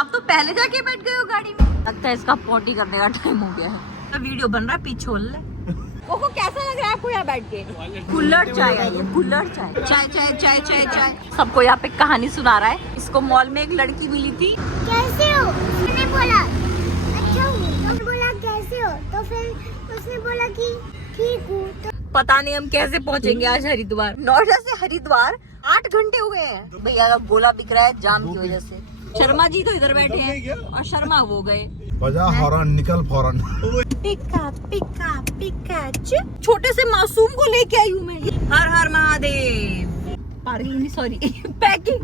आप तो पहले जाके बैठ गए हो गाड़ी में। लगता है इसका पोटी करने का टाइम हो गया है। वीडियो बन रहा है, पीछे ले। वो कैसा लग रहा है आपको यहाँ बैठ के? कुल्हड़ चाय आई है, कुल्हड़ चाय। चाय चाय चाय चाय चाय सबको यहाँ पे कहानी सुना रहा है। इसको मॉल में एक लड़की मिली थी। कैसे हो? मैंने बोला अच्छा हूँ, तो बोला कैसे हो, तो फिर उसने बोला कि ठीक हूँ। तो पता नहीं हम कैसे पहुँचेंगे आज हरिद्वार। नोएडा से हरिद्वार 8 घंटे हो गए हैं भैया का गोला बिक रहा है जाम की वजह से। शर्मा जी तो इधर बैठे हैं और शर्मा वो गए। बजा हॉर्न, निकल फौरन। Pika pika Pikachu. छोटे से मासूम को लेके आई हूँ मैं। हर हर महादेव। पार्किंग नहीं, सॉरी पैकिंग।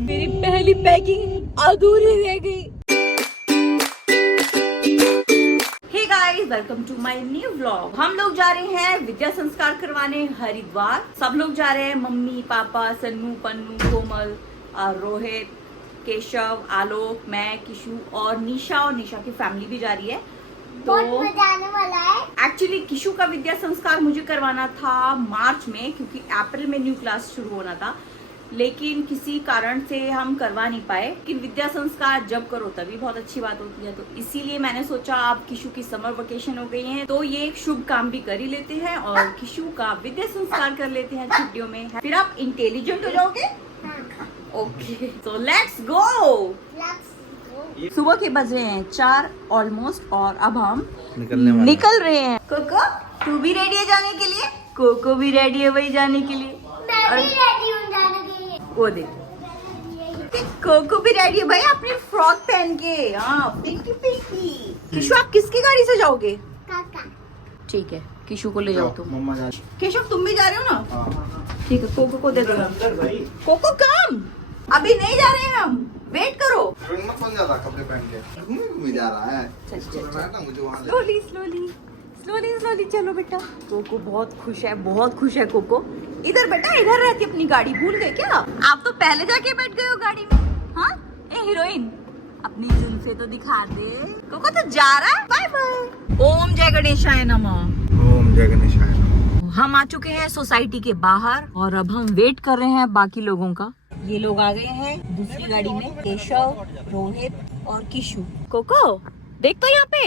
मेरी पहली पैकिंग अधूरी रह गई। Hey guys, welcome to my new vlog. हम लोग जा रहे हैं विद्या संस्कार करवाने हरिद्वार। सब लोग जा रहे हैं, मम्मी पापा, सन्नू, पन्नू, कोमल और रोहित, केशव, आलोक, मैं, किशु और निशा की फैमिली भी जा रही है। बहुत तो मजा आने वाला है। एक्चुअली किशु का विद्या संस्कार मुझे करवाना था मार्च में, क्योंकि अप्रैल में न्यू क्लास शुरू होना था, लेकिन किसी कारण से हम करवा नहीं पाए। लेकिन विद्या संस्कार जब करो तभी बहुत अच्छी बात होती है, तो इसीलिए मैंने सोचा अब किशु की समर वेकेशन हो गई है तो ये एक शुभ काम भी कर ही लेते हैं और किशु का विद्या संस्कार कर लेते हैं छुट्टियों में। फिर आप इंटेलिजेंट हो जाओगे। ओके, तो लेट्स गो। सुबह के बज रहे हैं 4 ऑलमोस्ट और अब हम निकल रहे हैं। कोको तू भी रेडी है जाने के लिए? कोको भी रेडी है वही जाने के लिए। मैं भी रेडी हूँ जाने के लिए। वो देख, कोको भी रेडी है भाई अपनी फ्रॉक पहन के। हाँ, पिंकी पिंकी। किशु आप किसकी गाड़ी से जाओगे? काका ठीक है, किशु को ले जाओ तुम। मम्मा जा। केशव तुम भी जा रहे हो ना? हाँ। ठीक है, कोको को दे दो। कोको कम, अभी नहीं जा रहे हैं हम, वेट करो। मत बन जाता कपड़े पहन के। घूम जा रहा है। मुझे वहाँ स्लोली स्लोली स्लोली स्लोली चलो बेटा। कोको बहुत खुश है कोको। इधर बेटा, इधर रहती अपनी गाड़ी, भूल गए क्या? आप तो पहले जाके बैठ गए हो गाड़ी में। हाँ ए हीरोइन, अपनी जुल्फे तो दिखा दे। कोको तो जा रहा है, बाय बाय। ओम जय गणेशाय नमः। ओम जय गणेशाय। हम आ चुके हैं सोसाइटी के बाहर और अब हम वेट कर रहे हैं बाकी लोगों का। ये लोग आ गए हैं दूसरी गाड़ी में, केशव, रोहित और किशु। कोको देख तो यहाँ पे।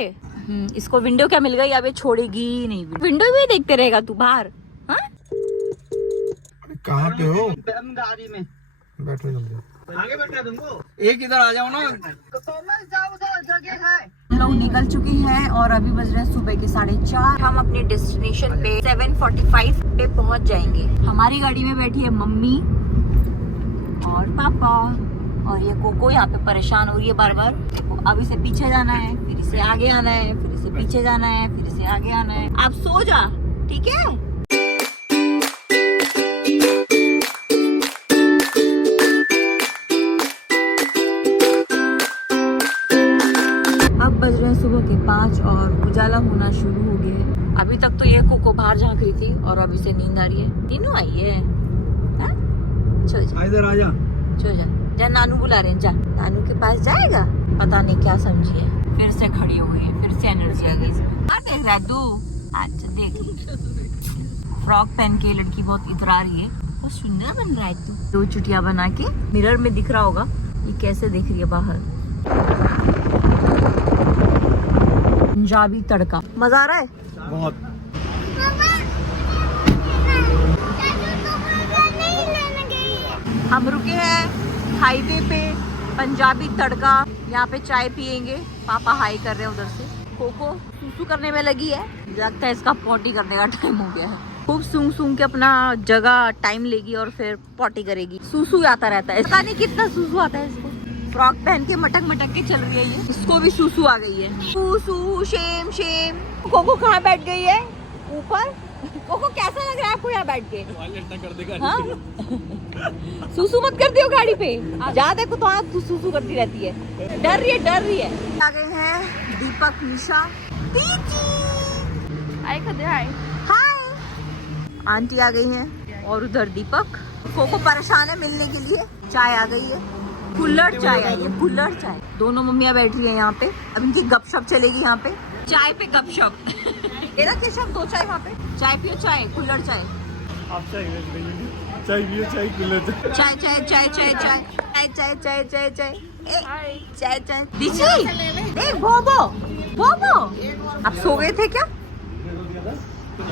इसको विंडो क्या मिल गई, अब ये छोड़ेगी ही नहीं। विंडो भी देखते रहेगा तू बाहर। हाँ? कहाँ पे हो? गाड़ी में बैठो जल्दी। आगे बैठना तुमको। एक इधर आ जाओ ना, तो समझ जाओ, उधर जगह है। हम लोग निकल चुके हैं और अभी बज रहे हैं सुबह के 4:30। हम अपने डेस्टिनेशन पे 7:45 पे पहुंच जाएंगे। हमारी गाड़ी में बैठी है मम्मी और पापा और ये कोको यहाँ पे परेशान हो रही है बार बार। अब इसे पीछे जाना है, फिर इसे आगे आना है, फिर इसे पीछे जाना है, फिर इसे आगे आना है। आप सो जा, ठीक है? अब बज रहे हैं सुबह के 5 और उजाला होना शुरू हो गया है। अभी तक तो ये कोको बाहर झांक रही थी और अभी से नींद आ रही है। तीनों आई है। चल जा, इधर आ जा। चल जा, जा नानू बुला रहे हैं, जा नानू के पास जाएगा। पता नहीं क्या समझी है, फिर से खड़ी हो गई है, फिर से एनर्जी आ गई इसमें। देख रहा है तू? अच्छा देख ली। फ्रॉक पहन के लड़की बहुत इतरा रही है। बहुत सुंदर बन रहा है तू। 2 चुटिया बना के मिरर में दिख रहा होगा ये कैसे देख रही है बाहर। पंजाबी तड़का मजा आ रहा है बहुत। हम रुके हैं हाईवे पे, पंजाबी तड़का। यहाँ पे चाय पियेंगे। पापा हाई कर रहे हैं उधर से। कोको सूसू करने में लगी है, लगता है इसका पॉटी करने का टाइम हो गया है। खूब सूंघ के अपना जगह टाइम लेगी और फिर पॉटी करेगी। सूसू आता रहता है, पता नहीं कितना सूसू आता है इसको। फ्रॉक पहन के मटक के चल रही है ये। इसको भी सूसू आ गई है। सूसू शेम शेम। कोको कहाँ बैठ गई है? ऊपर। कोको कैसा लग रहा है आपको यहाँ बैठ के? हाँ? सूसू मत कर दियो गाड़ी पे। जा देखो तो आप सूसू करती रहती है। डर रही है। आ गए हैं दीपक, निशा, हाय। आंटी आ गई हैं और उधर दीपक। कोको परेशान है मिलने के लिए। चाय आ गई है, कुल्हड़ चाय आई है, कुल्हड़ चाय। दोनों मम्मियाँ बैठ रही है यहाँ पे। अब इनकी गपशप चलेगी यहाँ पे, चाय पे गपशप। मेरा केशव 2 चाय वहाँ पे। चाय पियो, चाय कुल्हड़ चाय। आप चाय पियो, चाय कुल्हड़ चाय चाय चाय चाय चाय चाय चाय चाय चाय चाय चाय चाय दीजिए। देख बोबो बोबो, आप सो गए थे क्या?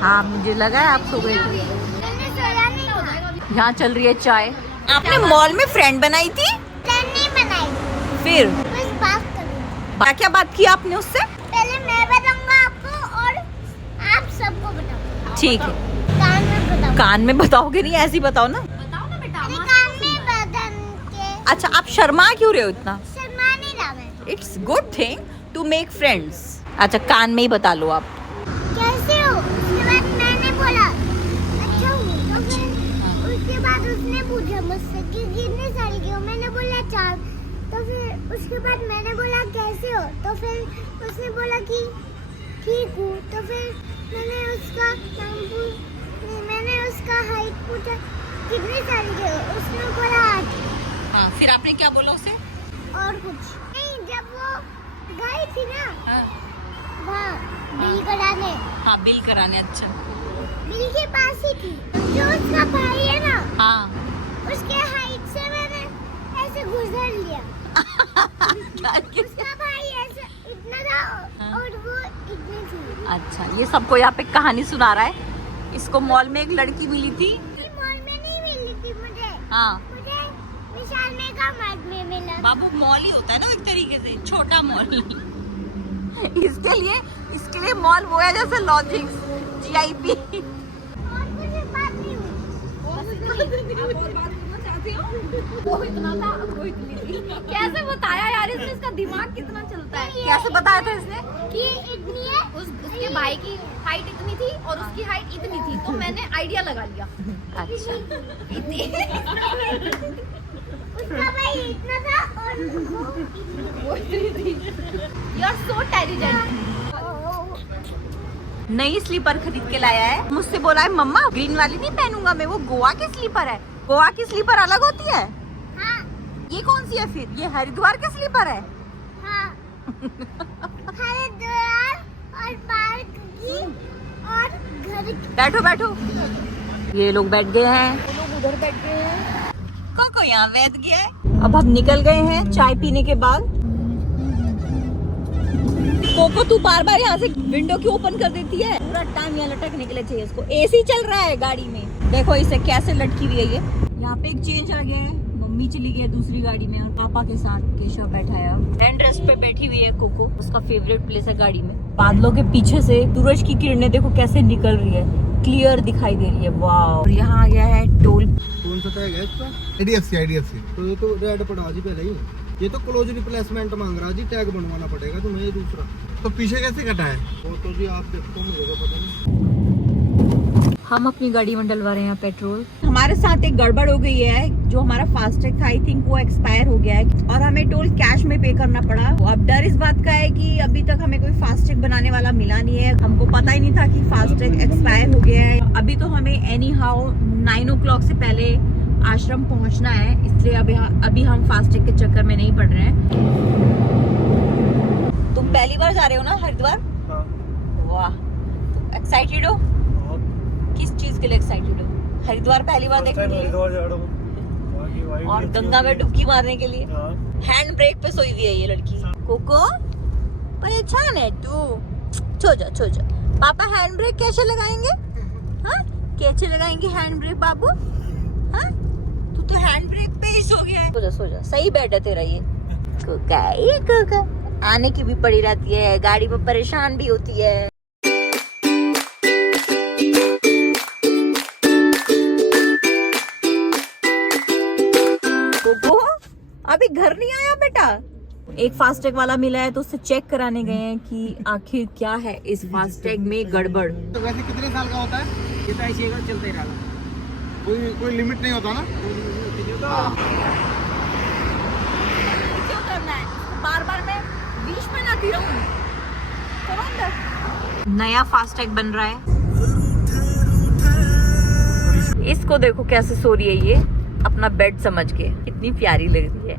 हाँ मुझे लगा है आप सो गए थे। मैंने सोया नहीं था। यहाँ चल रही है चाय। आपने मॉल में फ्रेंड बनाई थी? फ्रेंड नहीं बनाई, फिर बस बात करूँ। क्या बात की आपने उससे? पहले मैं बताऊंगा आपको और आप सबको बताऊंगा। ठीक है, कान में बताऊंगा। कान में बताओगे नहीं, ऐसे ही बताओ ना। अरे कान में बदन के। अच्छा आप शर्मा क्यों रहे हो इतना? शर्मा नहीं रहा मैं। It's good thing to make friends. अच्छा कान में ही बता लो आप। कैसे हो? उसके बाद मैंने बोला अच्छा हूँ, तो फिर उसके बाद उसने पूछा मुझसे कि कितने साल की हो, मैंने बोला 4। तो फिर उसके बाद मैंने बोला कैसे हो, तो फिर उसने बोला कि ठीक हूँ। तो फिर मैंने उसका नाम मैंने उसका हाइट पूछा कितने साल के हो, उसने बोला 8। हाँ फिर आपने क्या बोला उसे? और कुछ नहीं। जब वो गई थी ना वहाँ बिल कराने, हाँ बिल कराने। अच्छा बिल के पास ही थी। जो उसका भाई है ना, हाँ उसके हाइट से मैंने ऐसे गुजर लिया। उसका भाई ऐसे इतना था और वो इतनी थी। अच्छा ये सबको यहाँ पे कहानी सुना रहा है। इसको मॉल में एक लड़की मिली थी। मॉल में नहीं मिली थी मुझे, हाँ मुझे विशाल मेगा मार्ट में मिला। बाबू मॉल ही होता है ना एक तरीके से, छोटा मॉल। इसके लिए मॉल वो है जैसे लॉजिक्स, जीआईपी। और कुछ बात नहीं वो इतना था, वो इतनी थी। कैसे बताया यार इसने? इसका दिमाग कितना चलता है। कैसे बताया था इसने? कि इतनी है। उसके भाई की हाइट इतनी थी और उसकी हाइट इतनी थी, तो मैंने आइडिया लगा लिया। अच्छा उसका भाई इतना था और वो इतनी थी। You are so intelligent. नई स्लीपर खरीद के लाया है। मुझसे बोला है मम्मा ग्रीन वाली नहीं पहनूंगा मैं, वो गोवा की स्लीपर है। गोवा की स्लीपर अलग होती है। हाँ ये कौन सी है फिर? ये हरिद्वार की स्लीपर है। हाँ हरिद्वार और पार्क की और घर की। बैठो बैठो। ये लोग बैठ गए हैं, लोग उधर बैठ गए हैं। कोको यहाँ बैठ गया है। अब हम निकल गए हैं चाय पीने के बाद। कोको तू बार बार यहाँ से विंडो क्यों ओपन कर देती है? पूरा टाइम यहाँ लटकने के लिए चाहिए इसको। एसी चल रहा है गाड़ी में, देखो इसे कैसे लटकी हुई है ये। यहाँ पे एक चेंज आ गया है। मम्मी चली गई है दूसरी गाड़ी में और पापा के साथ केशव बैठा है। हैंड रेस्ट पे बैठी हुई है कोको, उसका फेवरेट प्लेस है गाड़ी में। बादलों के पीछे से सूरज की किरणें देखो कैसे निकल रही है, क्लियर दिखाई दे रही है। वाह। और यहाँ आ गया है टोल। कौन सा टैग है इसका? आईडीएफसी। तो ये तो रेड पड़ा जी पहले ही। ये तो क्लोज रिप्लेसमेंट मांग रहा जी, टैग बनवाना पड़ेगा तुम्हें। ये दूसरा तो पीछे कैसे कटा है? वो तो जी आप देखो, मुझे तो पता नहीं। हम अपनी गाड़ी में डलवा रहे हैं पेट्रोल। हमारे साथ एक गड़बड़ हो गई है। जो हमारा फास्टैग था आई थिंक वो एक्सपायर हो गया है और हमें टोल कैश में पे करना पड़ा। अब डर इस बात का है कि अभी तक हमें कोई फास्टैग बनाने वाला मिला नहीं है। हमको पता ही नहीं था कि फास्टैग एक्सपायर हो गया है। अभी तो हमें एनी हाउ 9 o'clock से पहले आश्रम पहुंचना है, इसलिए अभी हम फास्टैग के चक्कर में नहीं पड़ रहे हैं। तुम पहली बार जा रहे हो ना हरिद्वार? हाँ। वाह, एक्साइटेड हो? किस चीज के लिए एक्साइटेड हो? हरिद्वार पहली बार देखने के लिए और गंगा में डुबकी मारने के लिए। हैंड ब्रेक पे सोई हुई है ये लड़की। कोको परेशान है तू? छो जा। पापा हैंड ब्रेक कैसे लगाएंगे? हाँ कैसे लगाएंगे हैंड ब्रेक बाबू? हाँ तू तो हैंड ब्रेक पे ही सो गया है। सो जा सही बैठ है तेरा ये कोका। आने की भी पड़ी रहती है, गाड़ी में परेशान भी होती है। अभी घर नहीं आया बेटा? एक फास्टैग वाला मिला है तो उससे चेक कराने गए हैं कि आखिर क्या है इस फास्टैग में गड़बड़। तो वैसे कितने साल का होता है? ये तो ऐसे ही चलता ही रहेगा, कोई लिमिट नहीं होता ना? क्यों करना है? बार बार मैं बीच में ना रहूं। नया फास्टैग बन रहा है। इसको देखो कैसे सो रही है ये अपना बेड समझ के, कितनी प्यारी लग रही है।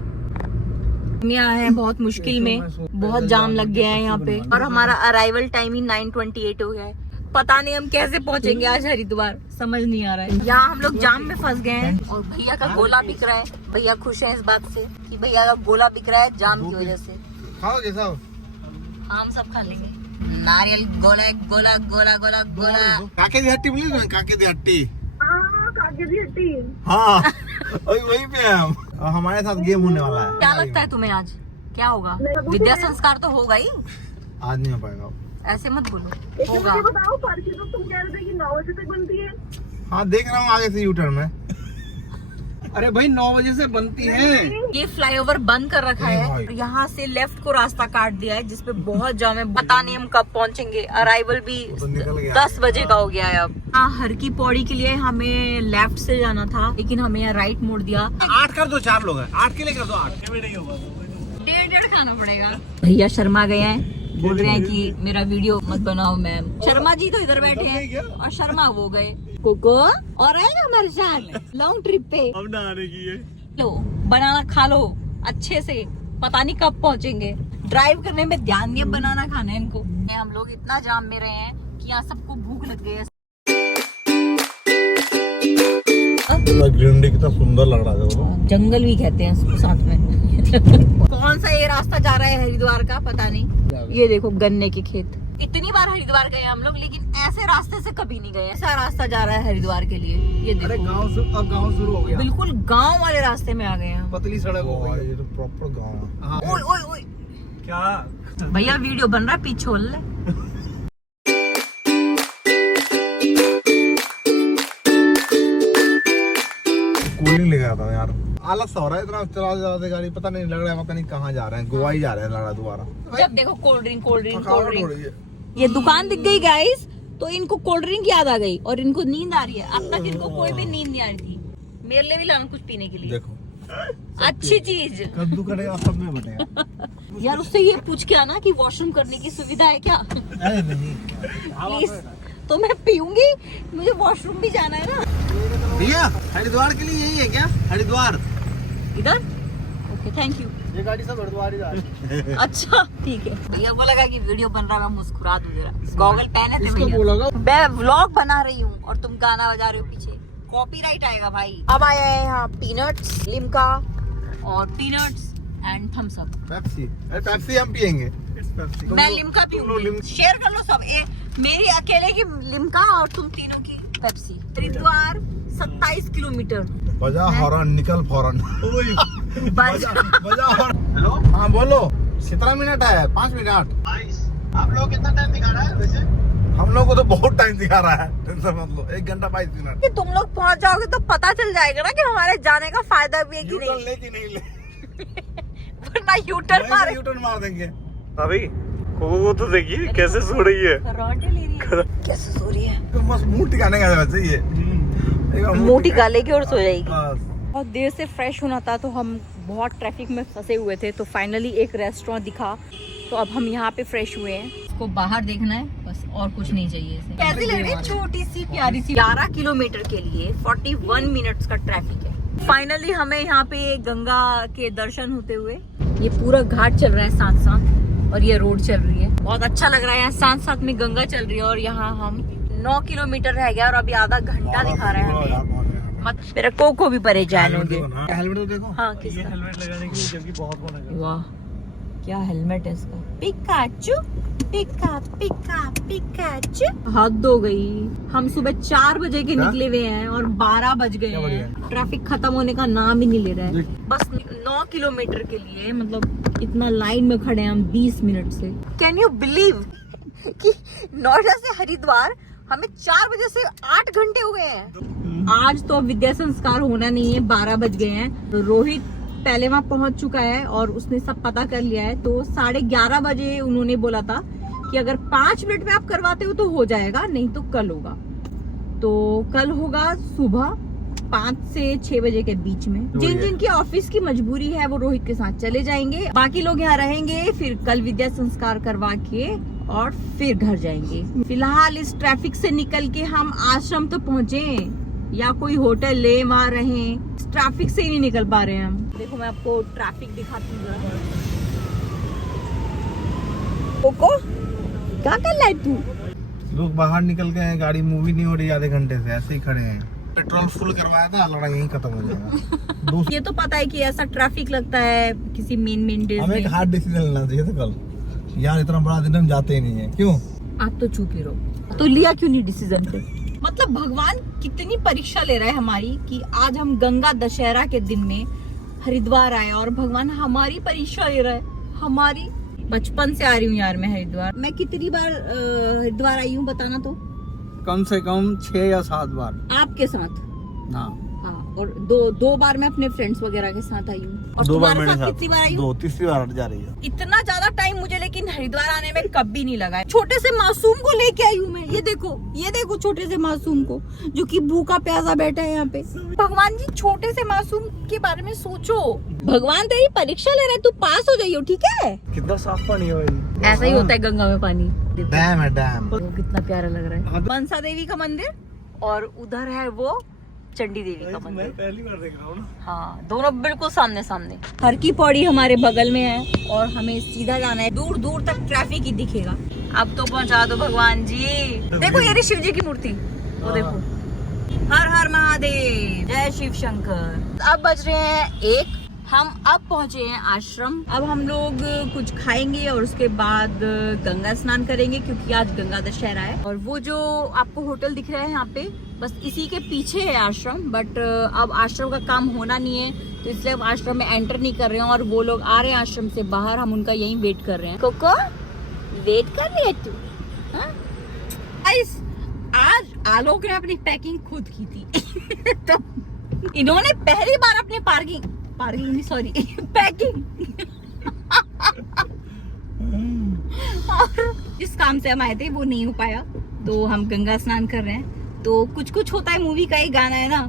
हम यहाँ हैं बहुत मुश्किल में, बहुत जाम लग गया है यहाँ पे और हमारा अराइवल टाइम ही 9:28 हो गया है। पता नहीं हम कैसे पहुंचेंगे आज हरिद्वार, समझ नहीं आ रहा है। यहाँ हम लोग जाम में फंस गए हैं और भैया का गोला बिक रहा है। भैया खुश हैं इस बात से कि भैया का गोला बिक रहा है जाम की वजह से। खाओगे सब? हम सब खा लेंगे। नारियल गोला गोला गोला गोला गोला। काके दी हट्टी बोली ना, काके दी हट्टी। हाँ वही पे है हम। और हमारे साथ गेम होने वाला है। क्या लगता है तुम्हें आज क्या होगा? विद्या संस्कार तो होगा ही। आज नहीं हो पाएगा। ऐसे मत बोलो, होगा। बताओ पार्टी तो तुम कह रहे थे कि 9 बजे तक बनती है। हाँ देख रहा हूँ आगे से यूटर्न में। अरे भाई 9 बजे से बनती है। ये फ्लाईओवर बंद कर रखा है, यहाँ से लेफ्ट को रास्ता काट दिया है जिसपे बहुत जाम है। पता नहीं हम कब पहुँचेंगे। अराइवल भी तो निकल गया। 10 बजे का हो गया है अब। हाँ, हर की पौड़ी के लिए हमें लेफ्ट से जाना था, लेकिन हमें यहाँ राइट मोड़ दिया। 8 कर दो, 4 लोग हैं। 8 के लिए कर दो। 8 में नहीं होगा। 1.5 खाना पड़ेगा। भैया शर्मा गए हैं, बोल रहे हैं कि मेरा वीडियो मत बनाओ मैम। शर्मा जी तो इधर बैठे हैं और शर्मा वो गए। कोको और आएगा हमारे साथ लॉन्ग ट्रिप पे। अब नहाने की है। लो बनाना खा लो अच्छे से, पता नहीं कब पहुंचेंगे। ड्राइव करने में ध्यान नहीं है, बनाना खाना है इनको। हम लोग इतना जाम में रहे हैं कि यहाँ सबको भूख लग गई है। ग्रीनरी कितना सुंदर लग रहा है। जंगल भी कहते हैं इसको साथ में। कौन सा ये रास्ता जा रहा है हरिद्वार का पता नहीं। ये देखो गन्ने के खेत। इतनी बार हरिद्वार गए हम लोग, लेकिन ऐसे रास्ते से कभी नहीं गए। ऐसा रास्ता जा रहा है हरिद्वार के लिए। ये देखो अब गाँव शुरू हो गया। बिल्कुल गांव वाले रास्ते में आ गए हैं। पतली सड़क हो गई। ये तो प्रॉपर गाँव है। ओए ओए ओए क्या भैया वीडियो बन रहा है, पीछे खोल ले। कूलिंग ले गया था यार। आलस हो रहा है इतना चला जाते गाड़ी। पता नहीं लग रहा है, पता नहीं कहाँ जा रहे हैं। गोवा ही जा रहे हैं लग रहा है दोबारा। जब देखो cold drink cold drink cold थकावट हो ड्रिंक। रही है। ये दुकान दिख गई गाइस, तो इनको कोल्ड ड्रिंक याद आ गई और इनको नींद आ रही है। अब तक इनको कोई भी नींद नहीं आ रही थी। मेरे लिए भी लाना कुछ पीने के लिए। देखो अच्छी चीज। कद्दू करेगा सब में बटेगा। यार उससे ये पूछ के आना कि वॉशरूम करने की सुविधा है क्या? अरे नहीं प्लीज। तो मैं पीऊंगी, मुझे वॉशरूम भी जाना है ना। भैया हरिद्वार के लिए यही है क्या? हरिद्वार इधर ओके थैंक यू। ये गाड़ी सब हरिद्वार ही जा रही है। अच्छा ठीक है। भैया को लगा कि वीडियो बन रहा है, मैं मुस्कुरा दूं जरा। गॉगल पहने थे इसको भैया। बोलोगा मैं व्लॉग बना रही हूँ और तुम गाना बजा रहे हो पीछे, कॉपीराइट आएगा भाई। अब आया है यहाँ पीनट्स, लिम्का और peanuts and thumbs up. Pepsi. अरे पेप्सी हम पियेंगे। मैं लिम्का पीऊंगी। शेयर कर लो सब। मेरी अकेले की लिम्का और तुम तीनों की पेप्सी। हरिद्वार 27 किलोमीटर। बजा हॉर्न, निकल फौरन। बजा हॉर्न। हेलो हाँ बोलो। 17 मिनट है, 5 मिनट। आप लोग कितना टाइम दिखा रहा है वैसे? हम लोग को तो बहुत टाइम दिखा रहा है, टेंशन मत लो। 1 घंटा 22 मिनट। कि तुम लोग पहुंच जाओगे तो पता चल जाएगा ना कि हमारे जाने का फायदा भी है कि नहीं। ले कि नहीं ले। वरना यूटर्न मारे। यूटर्न मार देंगे। अभी को तो देखिए कैसे सो रही है। कराटे ले रही है। कैसे सो रही है? तो बस मुंह टिकाने का वैसे ही है। मोटी गाले की और सो जाएगी। बस। बहुत देर से फ्रेश होना था तो हम बहुत ट्रैफिक में फंसे हुए थे, तो फाइनली एक रेस्टोरेंट दिखा, तो अब हम यहाँ पे फ्रेश हुए हैं। इसको बाहर देखना है बस, और कुछ नहीं चाहिए इसे। कैसी लग रही है? छोटी सी प्यारी सी। 11 किलोमीटर के लिए 41 मिनट्स का ट्रैफिक है। फाइनली हमें यहाँ पे गंगा के दर्शन होते हुए, ये पूरा घाट चल रहा है साथ साथ और ये रोड चल रही है। बहुत अच्छा लग रहा है, यहाँ साथ साथ में गंगा चल रही है और यहाँ हम 9 किलोमीटर रह गया और अभी आधा घंटा दिखा रहा है हमें। मत मेरा कोको भी परेशान हो गया। हेलमेट तो देखो। हाँ किसका? हेलमेट लगाने के लिए जबकि बहुत बड़ा है। वाह क्या हेलमेट है इसका। पिकाचू पिका पिका पिकाचू। हद हो गई। हम सुबह 4 बजे के निकले हुए हैं और 12 बज गए हैं। ट्रैफिक खत्म होने का नाम ही नहीं ले रहा है। बस 9 किलोमीटर के लिए मतलब इतना लाइन में खड़े हैं हम 20 मिनट से। कैन यू बिलीव कि नोएडा से हरिद्वार हमें 4 बजे से 8 घंटे हो गए हैं। आज तो विद्या संस्कार होना नहीं है, 12 बज गए हैं। तो रोहित पहले वहां पहुंच चुका है और उसने सब पता कर लिया है। तो 11:30 बजे उन्होंने बोला था कि अगर 5 मिनट में आप करवाते हो तो हो जाएगा, नहीं तो कल होगा। तो कल होगा सुबह 5 से 6 बजे के बीच में। जिन जिनकी ऑफिस की मजबूरी है वो रोहित के साथ चले जाएंगे, बाकी लोग यहाँ रहेंगे। फिर कल विद्या संस्कार करवा के और फिर घर जाएंगे। फिलहाल इस ट्रैफिक से निकल के हम आश्रम तो पहुँचे या कोई होटल ले वहाँ रहे, ट्रैफिक से ही नहीं निकल पा रहे हैं हम। देखो मैं आपको ट्रैफिक दिखाती हूँ जरा। कोको क्या कर रहा है तू? लोग बाहर निकल गए हैं, गाड़ी मूवी नहीं हो रही आधे घंटे से, ऐसे ही खड़े हैं। पेट्रोल फुल करवाया था, लड़ा यहीं खत्म हो जाएगा। ये तो पता है कि ऐसा ट्रैफिक लगता है किसी मेन डेज हमें एक में। हार्ड डिसीजन लेना चाहिए था कल, यार इतना बड़ा दिन हम जाते ही नहीं है, क्यों? आप तो चुप ही रहो। तो लिया क्यों नहीं डिसीजन पे? मतलब भगवान कितनी परीक्षा ले रहा है हमारी कि आज हम गंगा दशहरा के दिन में हरिद्वार आए और भगवान हमारी परीक्षा ले रहा है। हमारी बचपन से आ रही हूँ यार मैं हरिद्वार। मैं कितनी बार हरिद्वार आई हूँ बताना तो? कम से कम 6 या 7 बार आपके साथ। ना। हाँ, और दो बार मैं अपने फ्रेंड्स वगैरह के साथ आई हूँ। और 2 बार तुम्हारे मेरे साथ साथ, कितनी बार आई हूँ? 2-3 बार जा रही है। इतना ज्यादा टाइम मुझे लेकिन हरिद्वार आने में कभी नहीं लगा है। छोटे से मासूम को लेके आई हूँ मैं। ये देखो छोटे से मासूम को जो कि भूखा प्यासा बैठा है यहाँ पे। भगवान जी छोटे से मासूम के बारे में सोचो। भगवान तेरी परीक्षा ले रहे, तू पास हो जाइयो, ठीक है? कितना साफ पानी है भाई। ऐसा ही होता है गंगा में पानी। डैम है, डैम। वो कितना प्यारा लग रहा है। मनसा देवी का मंदिर और उधर है वो चंडी देवी का मंदिर। पहली बार देख रहा हूँ ना। हाँ, दोनों बिल्कुल सामने सामने। हर की पौड़ी हमारे बगल में है और हमें सीधा जाना है। दूर दूर तक ट्रैफिक ही दिखेगा। अब तो पहुंचा दो भगवान जी। देखो ये रही शिव जी की मूर्ति, वो देखो। हर हर महादेव, जय शिव शंकर। अब बज रहे हैं 1। हम अब पहुंचे हैं आश्रम। अब हम लोग कुछ खाएंगे और उसके बाद गंगा स्नान करेंगे क्योंकि आज गंगा दशहरा है। और वो जो आपको होटल दिख रहा है यहाँ पे, बस इसी के पीछे है आश्रम। बट अब आश्रम का काम होना नहीं है तो इसलिए हम आश्रम में एंटर नहीं कर रहे हैं। और वो लोग आ रहे हैं आश्रम से बाहर, हम उनका यहीं वेट कर रहे हैं। कोको वेट कर रही है तू? हाँ? आज आलोक ने अपनी पैकिंग खुद की थी। तो इन्होंने पहली बार अपनी पैकिंग और जिस काम से हम आए थे वो नहीं हो पाया तो हम गंगा स्नान कर रहे हैं। तो कुछ होता है मूवी का ही गाना है ना,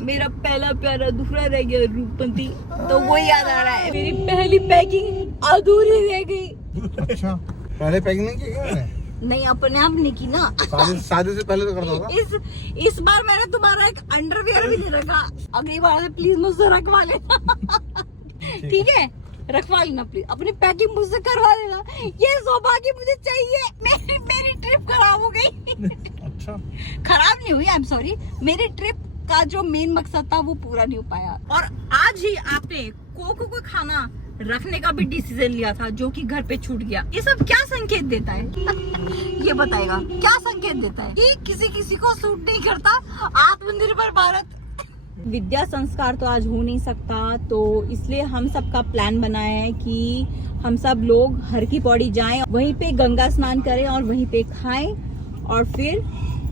मेरा पहला प्यारा दूसरा रह गया रूपंती, तो वो याद आ रहा है। मेरी पहली पैकिंग अधूरी रह गई। अच्छा, पहले पैकिंग नहीं की क्या मैंने? नहीं, अपने आप नहीं की ना। शादी से पहले तो करता होगा। इस बार मैंने तुम्हारा एक अंडरवियर भी नहीं रखा। अगली बार से प्लीज मुझसे रखवा लेना। ठीक है, रखवा लेना प्लीज। अपनी पैकिंग मुझसे करवा लेना। ये सौभाग्य मुझे चाहिए। मेरी ट्रिप खराब हो गई। अच्छा, खराब नहीं हुई, आई एम सॉरी। मेरी ट्रिप का जो मेन मकसद था वो पूरा नहीं हो पाया। और आज ही आपने कोको को खाना रखने का भी डिसीजन लिया था जो कि घर पे छूट गया। ये सब क्या संकेत देता है? ये बताएगा क्या संकेत देता है कि किसी को सूट नहीं करता आत्मनिर्भर भारत। विद्या संस्कार तो आज हो नहीं सकता, तो इसलिए हम सबका प्लान बनाया है कि हम सब लोग हर की पौड़ी जाएं, वहीं पे गंगा स्नान करें और वहीं पे खाएं और फिर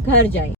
घर जाएं।